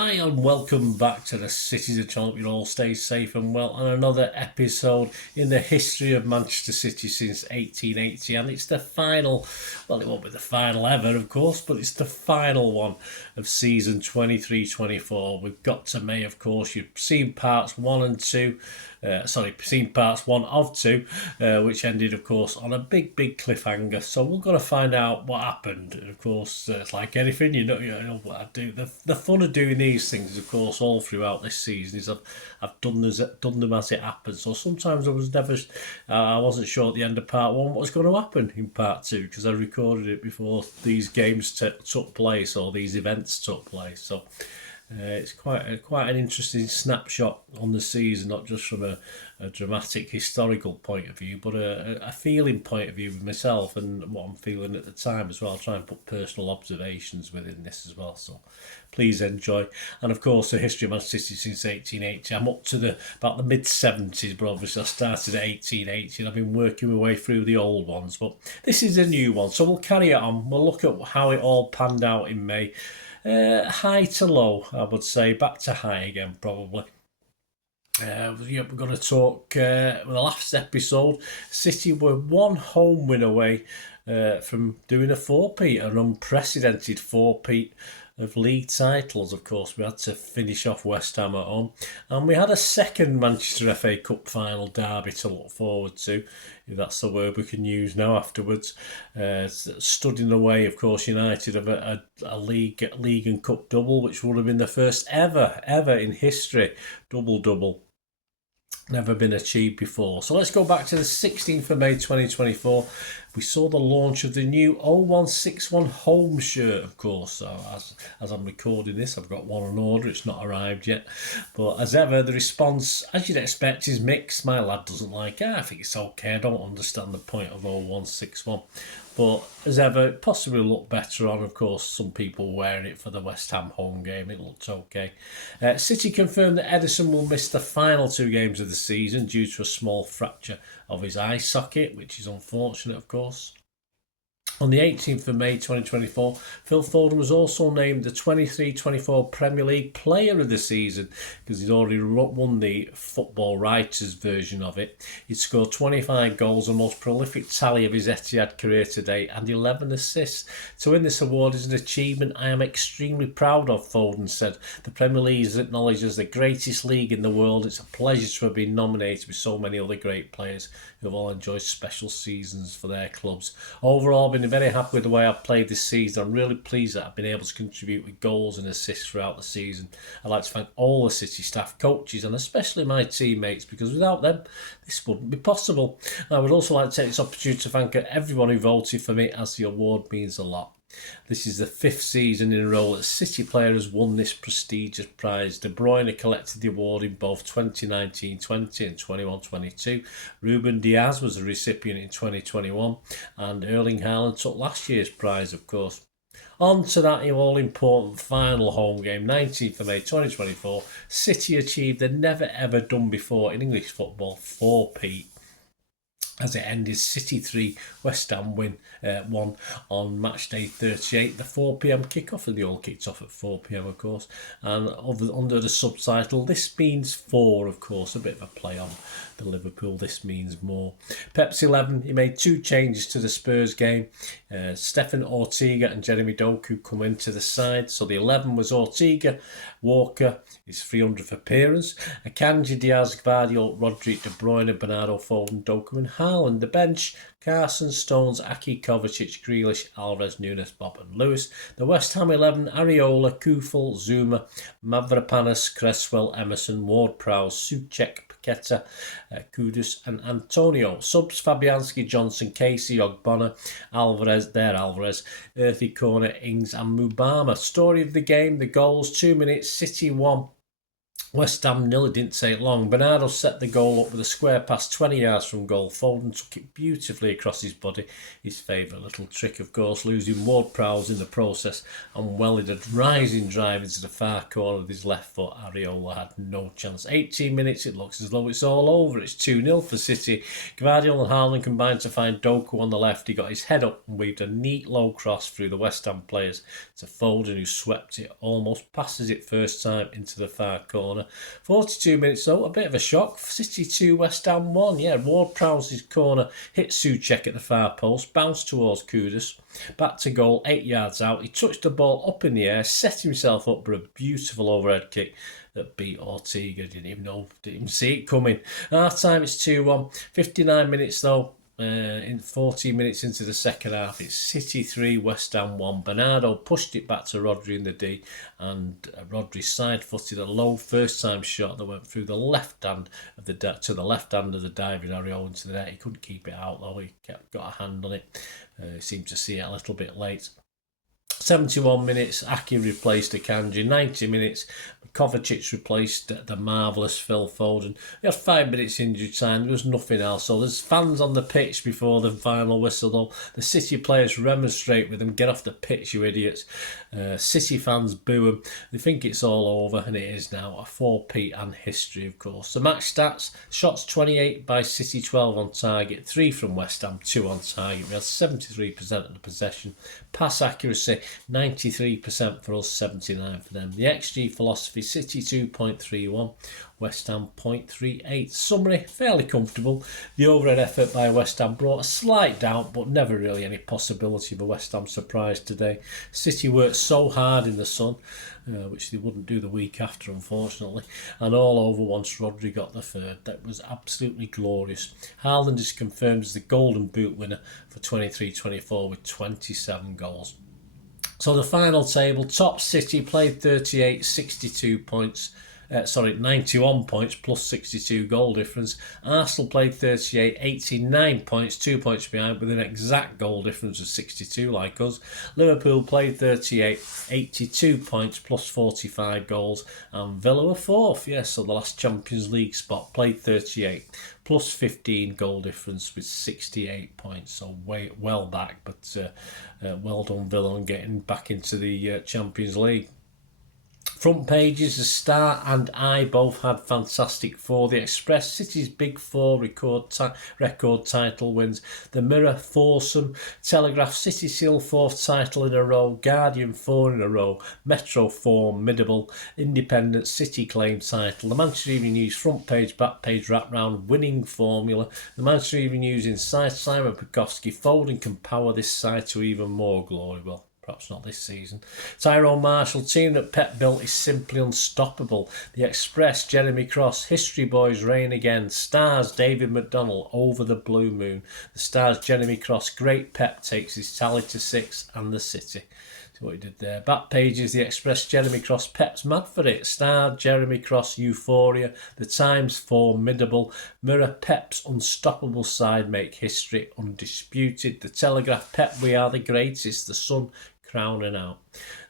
Hi and welcome back to the Citytilidie channel. You all stay safe and well, and another episode in the history of Manchester City since 1880, and it's the final, well, it won't be the final ever of course, but it's the final one of season 23-24. We've got to May, of course. You've seen parts 1 and 2, seen parts 1 of 2, which ended of course on a big cliffhanger, so we're going to find out what happened. And of course, it's like anything, you know what I do. The fun of doing these things, of course, all throughout this season is I've done them as it happened. So sometimes I wasn't sure at the end of part 1 what was going to happen in part 2 because I recorded it before these games took place or these events took place. So it's quite an interesting snapshot on the season, not just from a dramatic historical point of view, but a feeling point of view with myself and what I'm feeling at the time as well. I'll try and put personal observations within this as well, so please enjoy. And of course, the history of Manchester City since 1880. I'm up to about the mid-70s, but obviously I started at 1880 and I've been working my way through the old ones, but this is a new one, so we'll carry it on. We'll look at how it all panned out in May. High to low, I would say. Back to high again, probably. We're going to talk the last episode. City were one home win away from doing a four-peat, an unprecedented four-peat of league titles. Of course, we had to finish off West Ham at home, and we had a second Manchester FA Cup final derby to look forward to, if that's the word we can use now afterwards. Stood in the way, of course, United of a league and cup double, which would have been the first ever in history double. Never been achieved before. So let's go back to the 16th of May 2024. We saw the launch of the new 0161 home shirt, of course. So as I'm recording this, I've got one on order. It's not arrived yet. But as ever, the response, as you'd expect, is mixed. My lad doesn't like it. I think it's okay. I don't understand the point of 0161. But as ever, it possibly looked better on, of course, some people wearing it for the West Ham home game. It looked okay. City confirmed that Ederson will miss the final 2 games of the season due to a small fracture of his eye socket, which is unfortunate, of course. On the 18th of May 2024, Phil Foden was also named the 23-24 Premier League Player of the Season because he's already won the Football Writers version of it. He scored 25 goals, the most prolific tally of his Etihad career to date, and 11 assists. To win this award is an achievement I am extremely proud of, Foden said. The Premier League is acknowledged as the greatest league in the world. It's a pleasure to have been nominated with so many other great players who have all enjoyed special seasons for their clubs. Overall, I've been very happy with the way I've played this season. I'm really pleased that I've been able to contribute with goals and assists throughout the season. I'd like to thank all the City staff, coaches, and especially my teammates, because without them, this wouldn't be possible. I would also like to take this opportunity to thank everyone who voted for me, as the award means a lot. This is the 5th season in a row that City player has won this prestigious prize. De Bruyne collected the award in both 2019-20 and 21-22. Ruben Diaz was the recipient in 2021, and Erling Haaland took last year's prize, of course. On to that all-important final home game, 19th of May 2024. City achieved the never ever done before in English football, four-peat, as it ended City 3, West Ham 1 on match day 38, the 4 p.m. kickoff, and they all kicked off at 4 p.m. of course. And under the subtitle, this means 4, of course, a bit of a play on the Liverpool, this means more. Pep's 11, he made 2 changes to the Spurs game. Stefan Ortega and Jeremy Doku come into the side. So the 11 was Ortega, Walker, his 300th appearance, Akanji, Diaz, Gvardiol, Rodrigo, De Bruyne, Bernardo, Foden, Doku and Haaland. The bench, Carson, Stones, Aki, Kovacic, Grealish, Alvarez, Nunes, Bob and Lewis. The West Ham 11, Areola, Kufel, Zuma, Mavropanos, Cresswell, Emerson, Ward-Prowse, Souček, Paqueta, Kudus and Antonio. Subs, Fabianski, Johnson, Casey, Ogbonna, Alvarez, Earthy, Corner, Ings and Mubama. Story of the game, the goals, 2 minutes, City 1. West Ham nil, it didn't take long. Bernardo set the goal up with a square pass 20 yards from goal. Foden took it beautifully across his body. His favourite little trick, of course, losing Ward-Prowse in the process, and wellied a rising drive into the far corner with his left foot. Areola had no chance. 18 minutes, it looks as though it's all over. It's 2-0 for City. Gvardiol and Haaland combined to find Doku on the left. He got his head up and weaved a neat low cross through the West Ham players to Foden, who swept it, almost passes it first time into the far corner. 42 minutes though, a bit of a shock. City 2, West Ham 1. Yeah, Ward-Prowse's corner hit Souček at the far post, bounced towards Kudus, back to goal, 8 yards out. He touched the ball up in the air, set himself up for a beautiful overhead kick that beat Ortega. Didn't even see it coming. Half time, it's 2-1. 59 minutes though. In 14 minutes into the second half, it's City 3, West Ham 1. Bernardo pushed it back to Rodri in the D, and Rodri side-footed a low first-time shot that went through the left hand of the to the left hand of the diving Areola into the net. He couldn't keep it out though. He got a hand on it. He seemed to see it a little bit late. 71 minutes, Aki replaced Akanji. 90 minutes, Kovacic replaced the marvellous Phil Foden. We had 5 minutes injury time, there was nothing else. So there's fans on the pitch before the final whistle though. The City players remonstrate with them, get off the pitch you idiots. City fans boo them. They think it's all over, and it is now. A 4-peat and history, of course. The match stats: shots 28 by City, 12 on target, 3 from West Ham, 2 on target. We had 73% of the possession. Pass accuracy 93% for us, 79% for them. The XG philosophy: City 2.31, West Ham 0.38. Summary: fairly comfortable. The overhead effort by West Ham brought a slight doubt, but never really any possibility of a West Ham surprise today. City worked so hard in the sun, which they wouldn't do the week after, unfortunately, and all over once Rodri got the third. That was absolutely glorious. Haaland is confirmed as the Golden Boot winner for 23-24 with 27 goals. So the final table: top City played 38, 62 points. 91 points plus 62 goal difference. Arsenal played 38, 89 points, 2 points behind with an exact goal difference of 62 like us. Liverpool played 38, 82 points plus 45 goals, and Villa were fourth. Yes, so the last Champions League spot, played 38 plus 15 goal difference with 68 points. So way well back, but well done Villa on getting back into the Champions League. Front pages: the Star and I both had fantastic four. The Express: City's big four record title wins. The Mirror: foursome. Telegraph: City seal 4th title in a row. Guardian: 4 in a row. Metro: formidable. Independent: City claim title. The Manchester Evening News front page, back page wrap round: winning formula. The Manchester Evening News inside: Simon Pekowski: Foden can power this side to even more glory. Well, perhaps not this season. Tyrone Marshall: team that Pep built is simply unstoppable. The Express: Jeremy Cross: history boys reign again. Stars: David McDonnell over the Blue Moon. The Stars: Jeremy Cross: great Pep takes his tally to 6, and the City. See what he did there. Back pages: the Express: Jeremy Cross: Pep's mad for it. Star: Jeremy Cross: euphoria. The Times: formidable. Mirror: Pep's unstoppable side make history undisputed. The Telegraph: Pep, we are the greatest. The Sun: crowning out.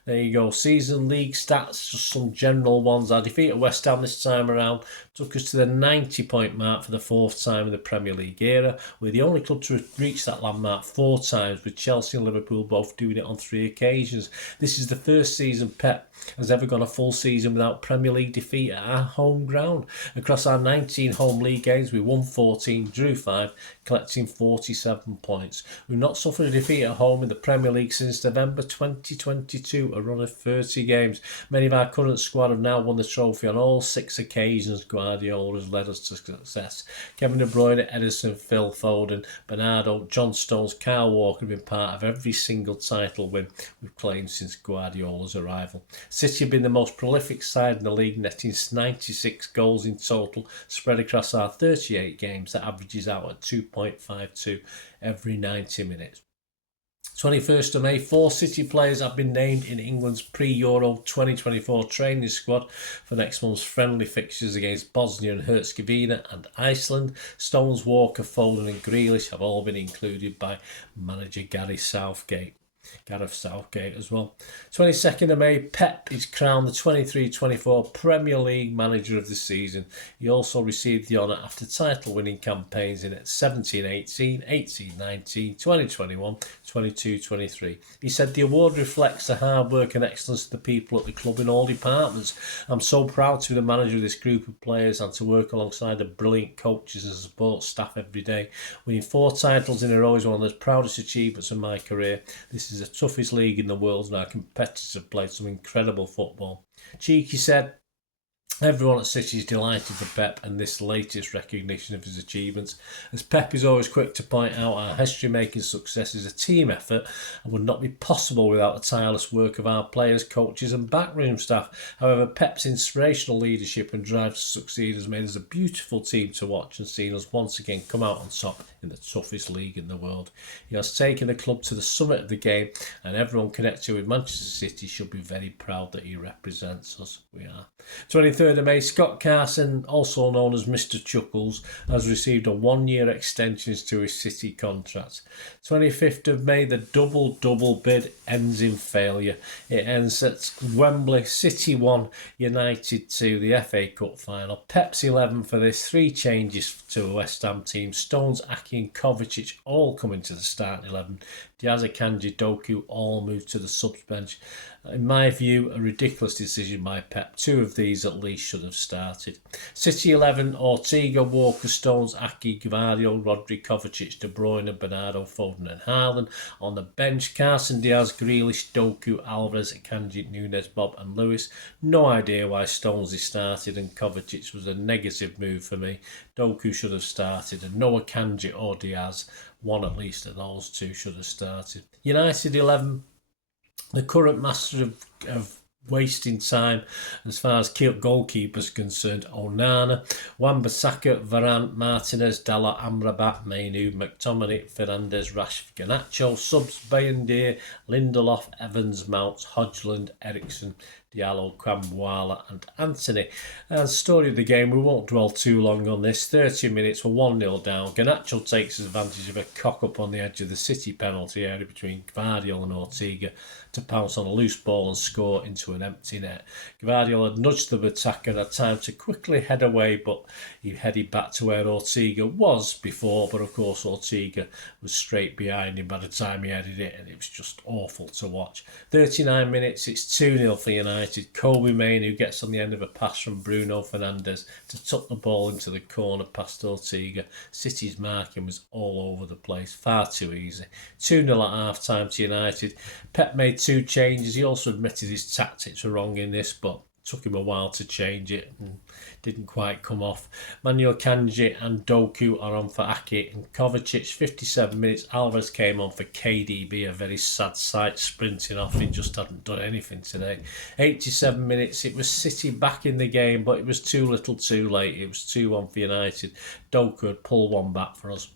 There you go. Season league stats, just some general ones. Our defeat at West Ham this time around took us to the 90-point mark for the 4th time in the Premier League era. We're the only club to reach that landmark 4 times, with Chelsea and Liverpool both doing it on 3 occasions. This is the first season Pep has ever gone a full season without Premier League defeat at our home ground. Across our 19 home league games, we won 14, drew 5, collecting 47 points. We've not suffered a defeat at home in the Premier League since November 2022, a run of 30 games. Many of our current squad have now won the trophy on all 6 occasions. Guardiola has led us to success. Kevin De Bruyne, Edison, Phil Foden, Bernardo, John Stones, Kyle Walker have been part of every single title win we've claimed since Guardiola's arrival. City have been the most prolific side in the league, netting 96 goals in total, spread across our 38 games. That averages out at 2.52 every 90 minutes. 21st of May, 4 City players have been named in England's pre-Euro 2024 training squad for next month's friendly fixtures against Bosnia and Herzegovina and Iceland. Stones, Walker, Foden and Grealish have all been included by manager Gary Southgate. Gareth Southgate as well. 22nd of May, Pep is crowned the 23-24 Premier League Manager of the season. He also received the honour after title-winning campaigns in 17-18, 18-19, 2021, 22-23. He said the award reflects the hard work and excellence of the people at the club in all departments. I'm so proud to be the manager of this group of players and to work alongside the brilliant coaches and support staff every day. Winning 4 titles in a row is one of the proudest achievements of my career. This is the toughest league in the world and our competitors have played some incredible football. Cheeky said, everyone at City is delighted for Pep and this latest recognition of his achievements. As Pep is always quick to point out, our history-making success is a team effort and would not be possible without the tireless work of our players, coaches and backroom staff. However, Pep's inspirational leadership and drive to succeed has made us a beautiful team to watch and seen us once again come out on top in the toughest league in the world. He has taken the club to the summit of the game and everyone connected with Manchester City should be very proud that he represents us. We are. 23rd of May, Scott Carson, also known as Mr. Chuckles, has received a 1-year extension to his City contract. 25th of May, the double bid ends in failure. It ends at Wembley, City 1, United 2, the FA Cup final. Pep's 11 for this, 3 changes to a West Ham team. Stones, Aki and Kovacic all coming to the starting 11. Diaz, Akanji, Doku all moved to the subs bench. In my view, a ridiculous decision by Pep. 2 of these at least should have started. City 11, Ortega, Walker, Stones, Aki, Gvardiol, Rodri, Kovacic, De Bruyne, Bernardo, Foden and Haaland. On the bench, Carson, Diaz, Grealish, Doku, Alvarez, Akanji, Nunes, Bob and Lewis. No idea why Stones started and Kovacic was a negative move for me. Doku should have started and no Akanji or Diaz. One at least of those 2 should have started. United 11, the current master of wasting time as far as goalkeepers concerned: Onana, Wan-Bissaka, Varane, Martinez, Dalla, Amrabat, Mainu, McTominay, Fernandes, Rashford, Garnacho. Subs: Bayindir, Lindelof, Evans, Mount, Hodgland, Ericsson, Diallo, Kwambwala and Anthony. As story of the game, we won't dwell too long on this. 30 minutes, we're 1-0 down. Garnacho takes advantage of a cock-up on the edge of the City penalty area between Gvardiol and Ortega to pounce on a loose ball and score into an empty net. Gvardiol had nudged the attacker and had time to quickly head away, but he headed back to where Ortega was before, but of course Ortega was straight behind him by the time he headed it and it was just awful to watch. 39 minutes, it's 2-0 for United. Kobe Mainu gets on the end of a pass from Bruno Fernandes to tuck the ball into the corner past Ortega. City's marking was all over the place, far too easy. 2-0 at half-time to United. Pep made 2 changes. He also admitted his tactics were wrong in this, but took him a while to change it and didn't quite come off. Manuel Kanji and Doku are on for Aki and Kovacic. 57 minutes, Alvarez came on for KDB, a very sad sight, sprinting off. He just hadn't done anything today. 87 minutes, it was City back in the game, but it was too little too late. It was 2-1 for United. Doku had pulled one back for us.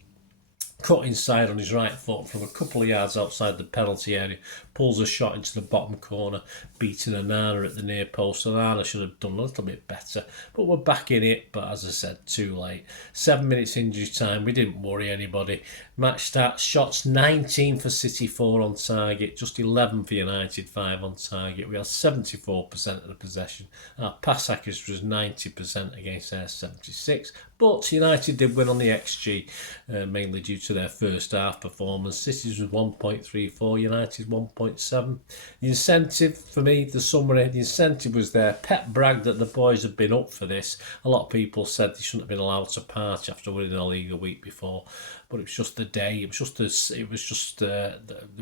Cut inside on his right foot from a couple of yards outside the penalty area, pulls a shot into the bottom corner, beating Onana at the near post. Onana should have done a little bit better, but we're back in it, but as I said, too late. 7 minutes injury time, we didn't worry anybody. Match stats: shots 19 for City, 4 on target, just 11 for United, 5 on target. We had 74% of the possession. Our pass accuracy was 90% against their 76%, but United did win on the XG, mainly due to their first half performance. City's was 1.34, United 1.7. The incentive for me, the summary, the incentive was there. Pep bragged that the boys had been up for this. A lot of people said they shouldn't have been allowed to party after winning the league a week before, but it was just the day. It was just they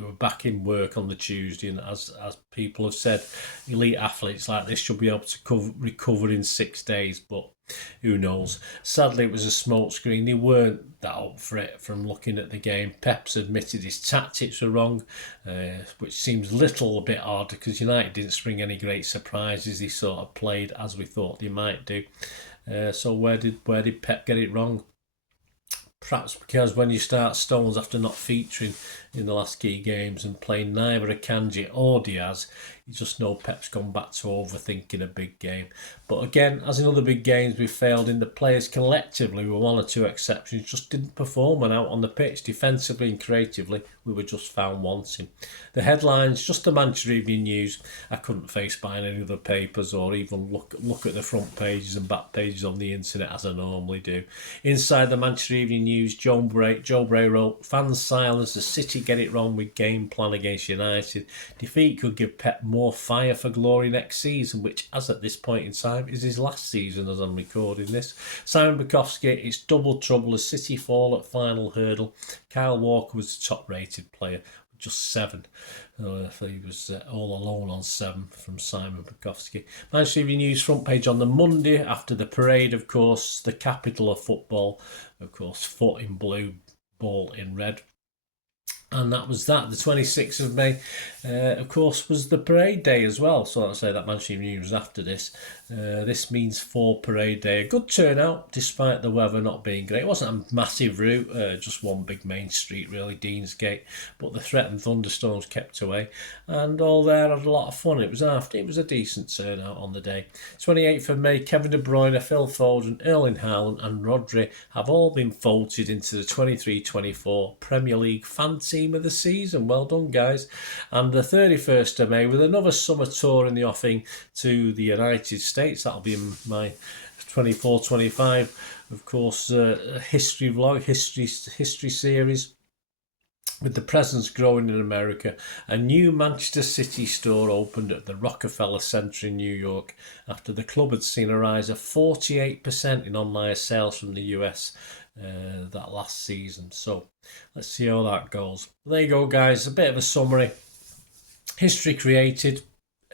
were back in work on the Tuesday, and as people have said, elite athletes like this should be able to recover in 6 days, but who knows. Sadly, it was a smokescreen. They weren't that up for it from looking at the game. Pep's admitted his tactics were wrong, which seems a little bit odd because United didn't spring any great surprises. He sort of played as we thought they might do. So where did Pep get it wrong? Perhaps because when you start Stones after not featuring in the last key games and playing neither Akanji or Diaz, You just know Pep's gone back to overthinking a big game. But again, as in other big games, we failed in the players collectively, with one or two exceptions, just didn't perform and out on the pitch, defensively and creatively, we were just found wanting. The headlines, just the Manchester Evening News. I couldn't face buying any other papers or even look at the front pages and back pages on the internet as I normally do. Inside the Manchester Evening News, Joe Bray wrote, fans silence, the City get it wrong with game plan against United. Defeat could give Pep more fire for glory next season, which, as at this point in time, is his last season as I'm recording this. Simon Bukowski, it's double trouble as City fall at final hurdle. Kyle Walker was the top rated player, just 7. He was all alone on 7 from Simon Bukowski. Manchester Evening News front page on the Monday after the parade, of course, the capital of football, of course, foot in blue, ball in red. And that was that. The 26th of May, of course, was the parade day as well. So I'll say that Manchester Evening News was after this. This means for parade day. A good turnout, despite the weather not being great. It wasn't a massive route, just one big main street, really, Deansgate. But the threatened thunderstorms kept away. And all there had a lot of fun. It was a decent turnout on the day. 28th of May, Kevin De Bruyne, Phil Foden, Erling Haaland and Rodri have all been voted into the 23-24 Premier League fan team of the season. Well done, guys. And the 31st of May, with another summer tour in the offing to the United States. That'll be in my 24-25, of course, history vlog, history series. With the presence growing in America, a new Manchester City store opened at the Rockefeller Center in New York after the club had seen a rise of 48% in online sales from the US that last season. So let's see how that goes. There you go, guys. A bit of a summary. History created.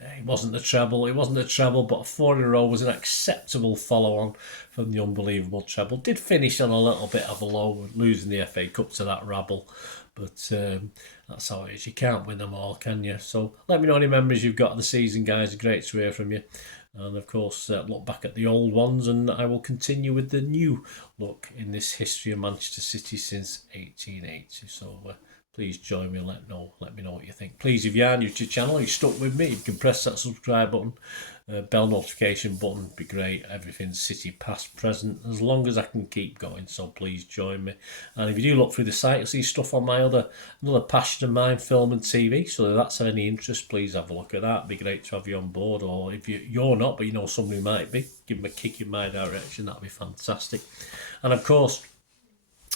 It wasn't a treble, but 4 in a row was an acceptable follow-on from the unbelievable treble. Did finish on a little bit of a low, losing the FA Cup to that rabble. But that's how it is. You can't win them all, can you? So let me know any memories you've got of the season, guys. Great to hear from you. And of course, look back at the old ones, and I will continue with the new look in this history of Manchester City since 1880. So please join me and let me know what you think. Please, if you are new to the channel, you're stuck with me, you can press that subscribe button, bell notification button, would be great. Everything's City past, present, as long as I can keep going. So please join me. And if you do look through the site, you'll see stuff on my another passion of mine, film and TV. So if that's of any interest, please have a look at that. It'd be great to have you on board. Or if you're not, but you know somebody who might be, give them a kick in my direction. That'd be fantastic. And of course,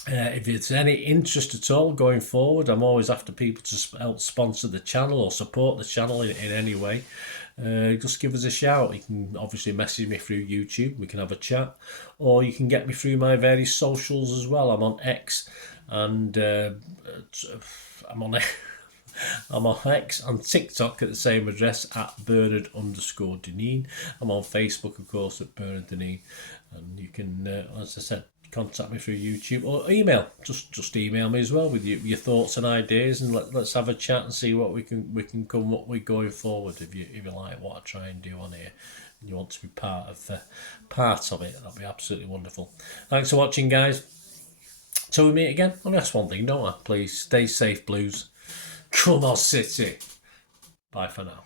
if it's any interest at all going forward, I'm always after people to help sponsor the channel or support the channel in any way. Just give us a shout. You can obviously message me through YouTube. We can have a chat, or you can get me through my various socials as well. I'm on X, and I'm on X and TikTok at the same address at Bernard_Deneen. I'm on Facebook, of course, at Bernard Deneen, and you can, as I said, contact me through YouTube or email. Just email me as well with your thoughts and ideas, and let's have a chat and see what we can come up with going forward. If you like what I try and do on here, and you want to be part of it, that'd be absolutely wonderful. Thanks for watching, guys. Till we meet again. I'll ask one thing, don't I? Please stay safe, Blues. Come on, City. Bye for now.